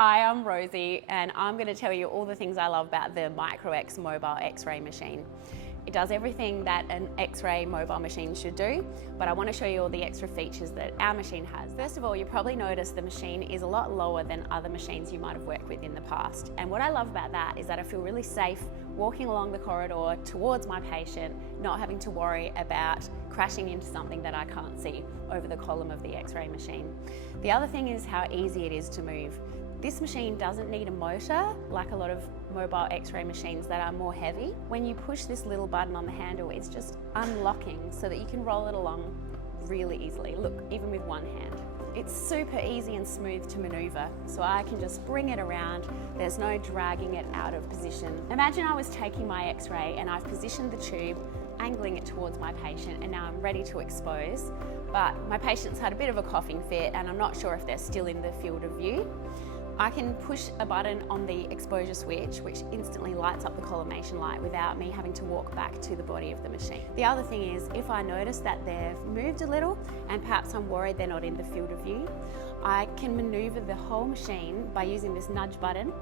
Hi, I'm Rosie and I'm going to tell you all the things I love about the Micro-X mobile X-ray machine. It does everything that an X-ray mobile machine should do, but I want to show you all the extra features that our machine has. First of all, you probably noticed the machine is a lot lower than other machines you might have worked with in the past. And what I love about that is that I feel really safe walking along the corridor towards my patient, not having to worry about crashing into something that I can't see over the column of the X-ray machine. The other thing is how easy it is to move. This machine doesn't need a motor like a lot of mobile X-ray machines that are more heavy. When you push this little button on the handle, it's just unlocking so that you can roll it along really easily. Look, even with one hand. It's super easy and smooth to maneuver, so I can just bring it around. There's no dragging it out of position. Imagine I was taking my X-ray and I've positioned the tube, angling it towards my patient, and now I'm ready to expose. But my patient's had a bit of a coughing fit and I'm not sure if they're still in the field of view. I can push a button on the exposure switch, which instantly lights up the collimation light without me having to walk back to the body of the machine. The other thing is, if I notice that they've moved a little and perhaps I'm worried they're not in the field of view, I can maneuver the whole machine by using this nudge button,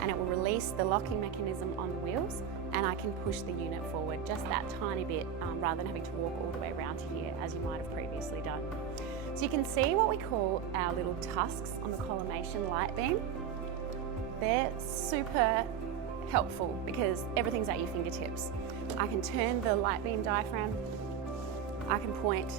and it will release the locking mechanism on the wheels, and I can push the unit forward just that tiny bit rather than having to walk all the way around to here as you might have previously done. So you can see what we call our little tusks on the collimation light beam. They're super helpful because everything's at your fingertips. I can turn the light beam diaphragm, I can point,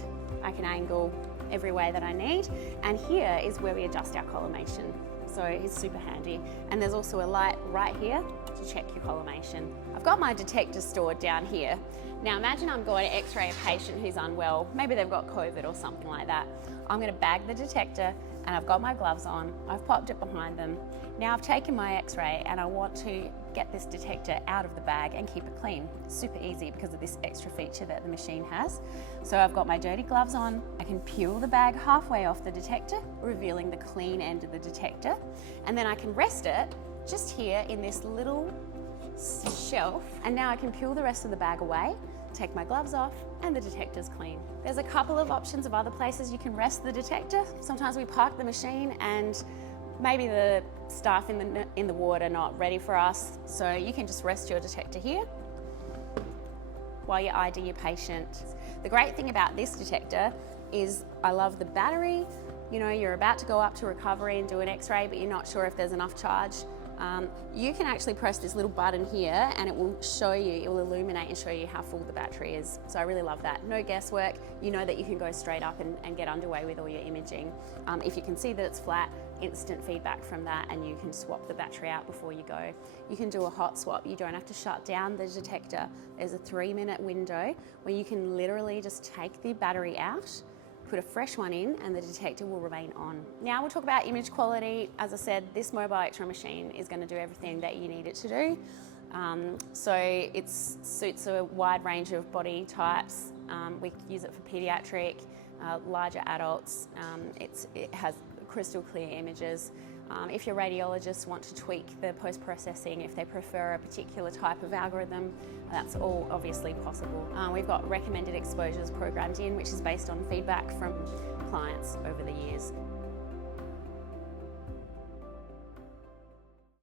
I can angle every way that I need, and here is where we adjust our collimation. So it's super handy. And there's also a light right here to check your collimation. I've got my detector stored down here. Now imagine I'm going to x-ray a patient who's unwell, maybe they've got COVID or something like that. I'm going to bag the detector and I've got my gloves on, I've popped it behind them. Now I've taken my x-ray and I want to get this detector out of the bag and keep it clean. Super easy because of this extra feature that the machine has. So I've got my dirty gloves on, I can peel the bag halfway off the detector, revealing the clean end of the detector, and then I can rest it just here in this little shelf, and now I can peel the rest of the bag away, take my gloves off, and the detector's clean. There's a couple of options of other places you can rest the detector. Sometimes we park the machine and maybe the staff in the ward are not ready for us, so you can just rest your detector here while you ID your patient. The great thing about this detector is I love the battery. You know, you're about to go up to recovery and do an x-ray, but you're not sure if there's enough charge. You can actually press this little button here and it will show you, it will illuminate and show you how full the battery is. So I really love that. No guesswork. You know that you can go straight up and get underway with all your imaging. If you can see that it's flat, instant feedback from that, and you can swap the battery out before you go. You can do a hot swap. You don't have to shut down the detector. There's a 3-minute window where you can literally just take the battery out, put a fresh one in, and the detector will remain on. Now we'll talk about image quality. As I said, this mobile X-ray machine is going to do everything that you need it to do. So it suits a wide range of body types. We use it for pediatric, larger adults. It has crystal clear images. If your radiologists want to tweak the post-processing, if they prefer a particular type of algorithm, that's all obviously possible. We've got recommended exposures programmed in, which is based on feedback from clients over the years.